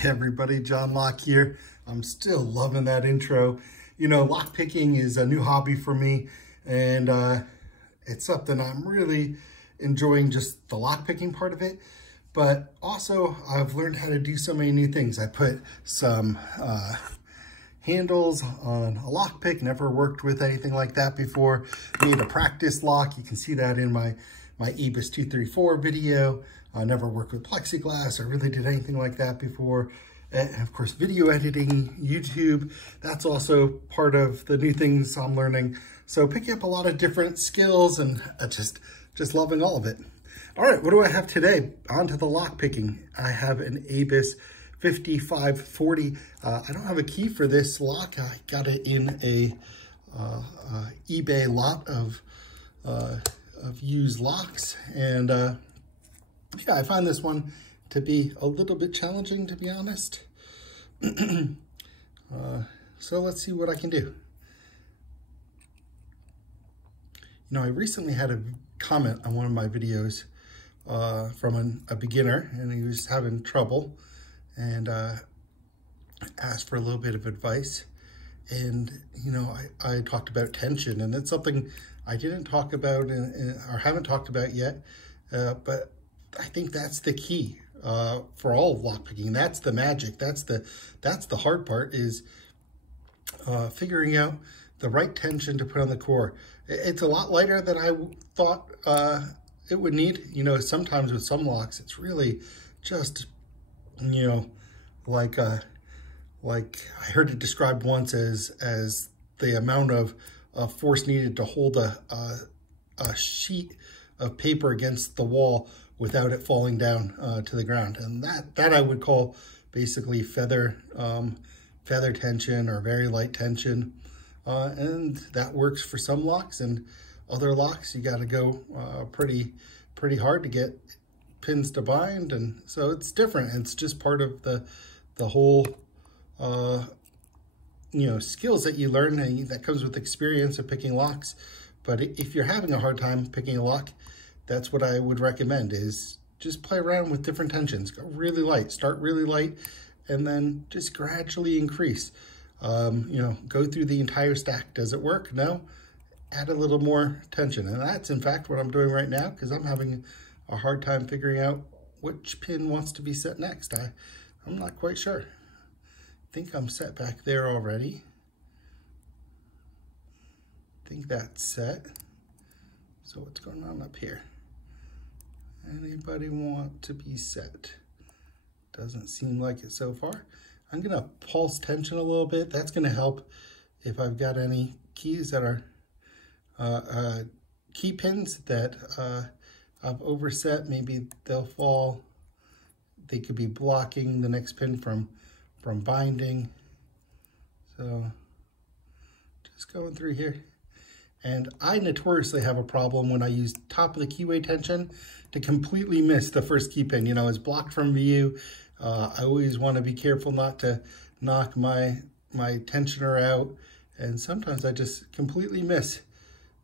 Hey everybody, John Locke here. I'm still loving that intro. You know, lock picking is a new hobby for me, and it's something I'm really enjoying, just the lock picking part of it. But also, I've learned how to do so many new things. I put some handles on a lock pick, never worked with anything like that before. Made a practice lock. You can see that in my EBIS 234 video. I never worked with plexiglass or really did anything like that before. And of course, video editing, YouTube, that's also part of the new things I'm learning. So picking up a lot of different skills and just loving all of it. All right, what do I have today? On to the lock picking. I have an EBIS 5540. I don't have a key for this lock. I got it in a eBay lot of used locks, and yeah, I find this one to be a little bit challenging, to be honest. So let's see what I can do. You know, I recently had a comment on one of my videos from a beginner, and he was having trouble, and asked for a little bit of advice. And, you know, I talked about tension, and it's something I didn't talk about or haven't talked about yet, but I think that's the key for all of lockpicking. That's the magic. That's the hard part, is figuring out the right tension to put on the core. It's a lot lighter than I thought it would need. You know, sometimes with some locks, it's really just, you know, like I heard it described once as the amount of force needed to hold a sheet of paper against the wall without it falling down to the ground. And that I would call basically feather tension or very light tension. And that works for some locks, and other locks you gotta go pretty hard to get pins to bind. And so it's different. It's just part of the whole you know, skills that you learn, and that comes with experience of picking locks. But if you're having a hard time picking a lock, that's what I would recommend, is just play around with different tensions. Go really light, start really light, and then just gradually increase. You know, go through the entire stack. Does it work? No. Add a little more tension. And that's in fact what I'm doing right now, because I'm having a hard time figuring out which pin wants to be set next. I'm not quite sure. I think I'm set back there already. I think that's set. So what's going on up here? Anybody want to be set? Doesn't seem like it so far. I'm gonna pulse tension a little bit. That's gonna help if I've got any keys that are key pins that I've overset. Maybe they'll fall. They could be blocking the next pin from binding. So just going through here. And I notoriously have a problem when I use top of the keyway tension to completely miss the first key pin. You know, it's blocked from view. I always want to be careful not to knock my tensioner out. And sometimes I just completely miss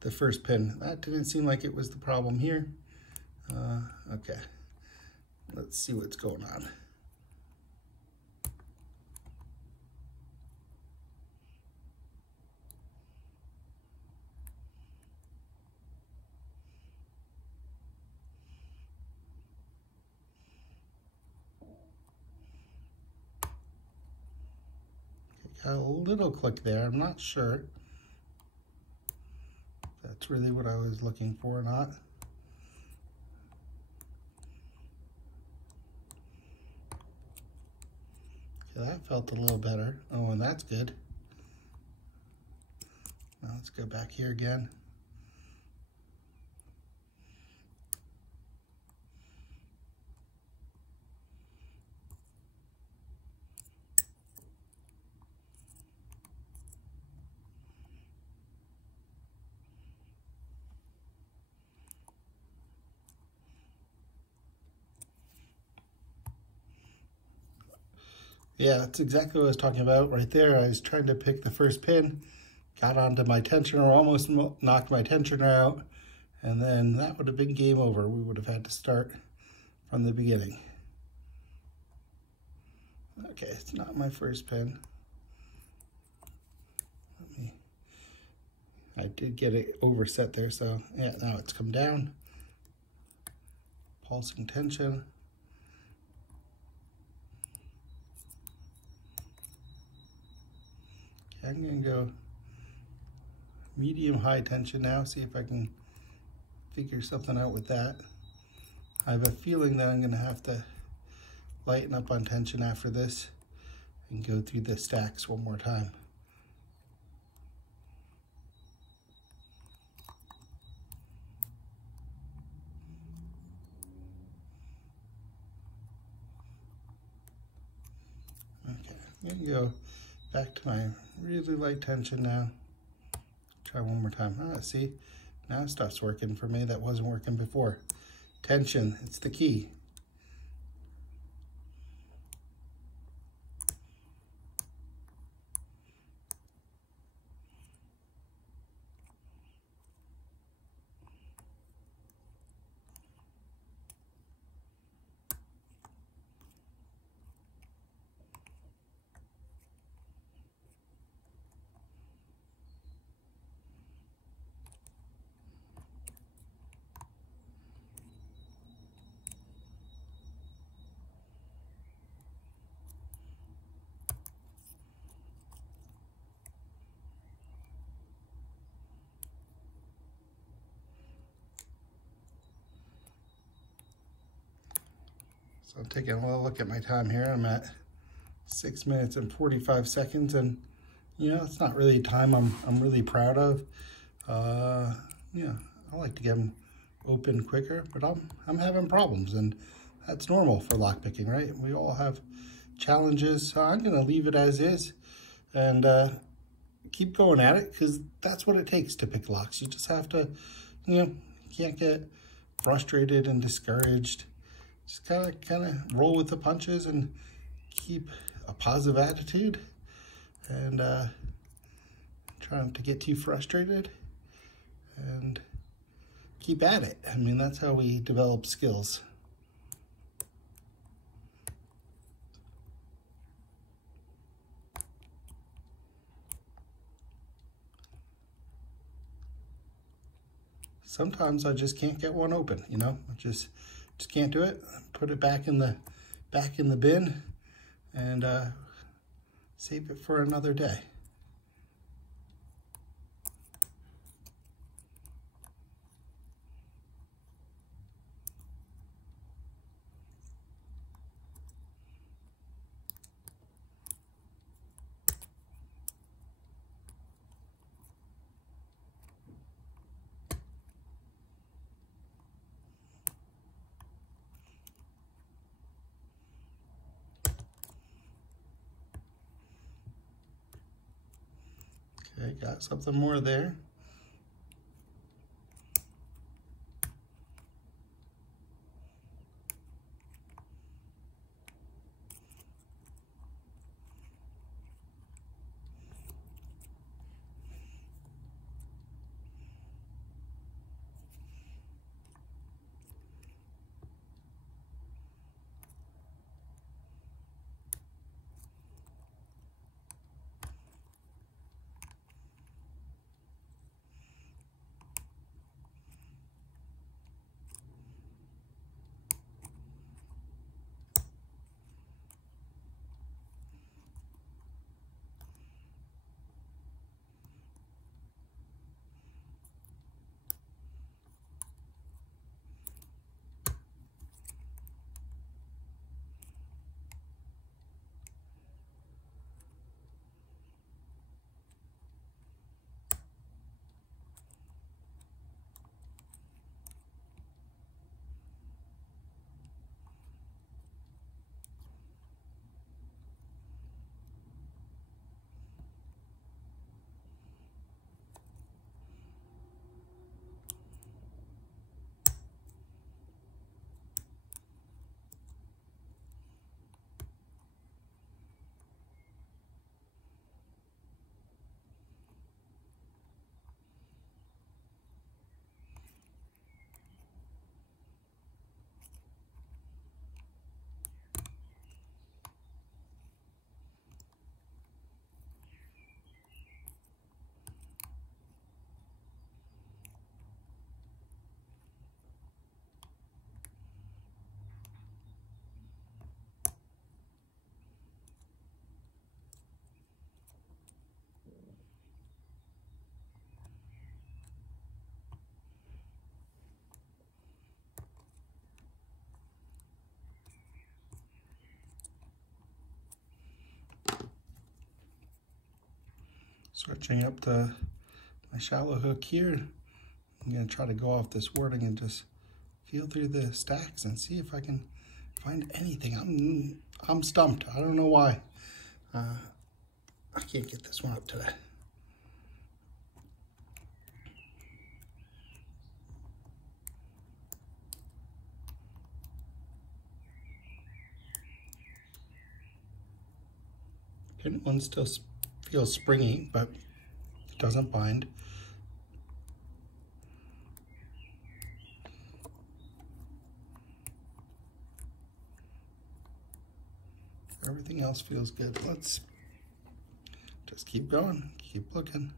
the first pin. That didn't seem like it was the problem here. Okay, let's see what's going on. Got a little click there. I'm not sure if that's really what I was looking for or not. Okay, that felt a little better. Oh, and that's good. Now let's go back here again. Yeah, that's exactly what I was talking about right there. I was trying to pick the first pin, got onto my tensioner, almost knocked my tensioner out, and then that would have been game over. We would have had to start from the beginning. Okay, it's not my first pin. I did get it overset there, so yeah, now it's come down. Pulsing tension. Okay, I'm gonna go medium high tension now, see if I can figure something out with that. I have a feeling that I'm gonna have to lighten up on tension after this and go through the stacks one more time. Okay, I'm gonna go back to my really light tension now. Try one more time. Ah, see, now stuff's working for me that wasn't working before. Tension, it's the key. So I'm taking a little look at my time here. I'm at 6 minutes and 45 seconds, and you know, it's not really time I'm really proud of. Yeah, I like to get them open quicker, but I'm having problems, and that's normal for lockpicking, right? We all have challenges, so I'm gonna leave it as is and keep going at it, because that's what it takes to pick locks. You just have to, you know, you can't get frustrated and discouraged. Just kind of roll with the punches and keep a positive attitude, and try not to get too frustrated, and keep at it. I mean, that's how we develop skills. Sometimes I just can't get one open, you know, I just can't do it. Put it back in the bin and save it for another day. Okay, got something more there. Switching up to my shallow hook here. I'm gonna try to go off this wording and just feel through the stacks and see if I can find anything. I'm stumped. I don't know why. I can't get this one up today. Hidden one still feels springy, but it doesn't bind. Everything else feels good. Let's just keep going, keep looking.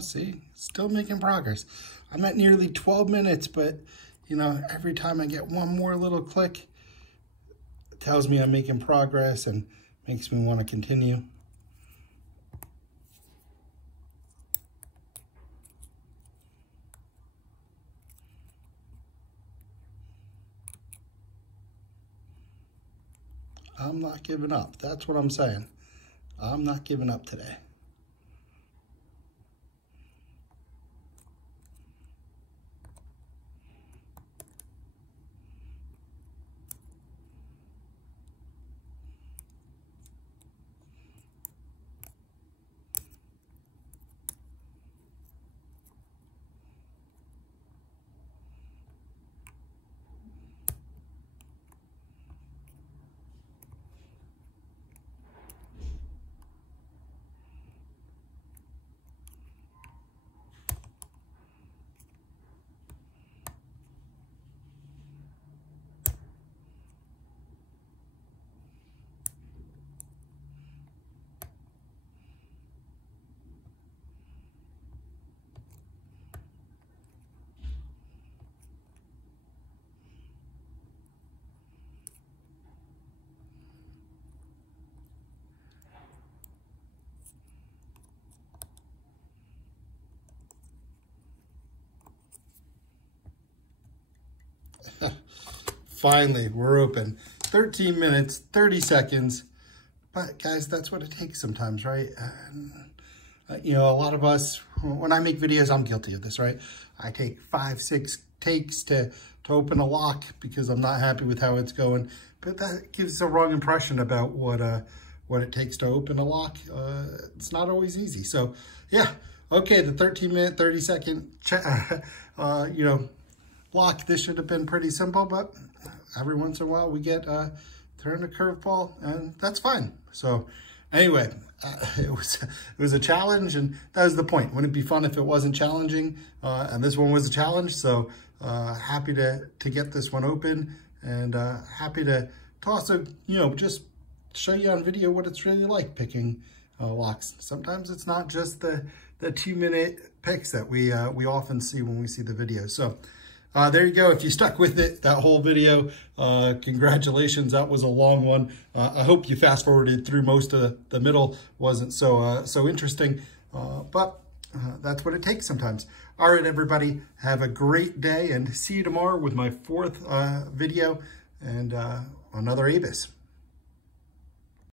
See, still making progress. I'm at nearly 12 minutes, but you know, every time I get one more little click, it tells me I'm making progress and makes me want to continue. I'm not giving up. That's what I'm saying. I'm not giving up today. Finally, we're open. 13 minutes, 30 seconds. But guys, that's what it takes sometimes, right? You know, a lot of us, when I make videos, I'm guilty of this, right? I take 5, 6 takes to open a lock because I'm not happy with how it's going. But that gives a wrong impression about what it takes to open a lock. It's not always easy. So yeah, okay, the 13-minute, 30-second, you know, lock. This should have been pretty simple, but every once in a while we get thrown a curveball, and that's fine. So anyway, it was a challenge, and that was the point. Wouldn't it be fun if it wasn't challenging? And this one was a challenge, so happy to get this one open, and happy to also, you know, just show you on video what it's really like picking locks. Sometimes it's not just the 2-minute picks that we often see when we see the video. So there you go. If you stuck with it, that whole video, congratulations. That was a long one. I hope you fast forwarded through most of the middle. Wasn't so interesting, but that's what it takes sometimes. All right, everybody, have a great day, and see you tomorrow with my 4th video and another ABIS.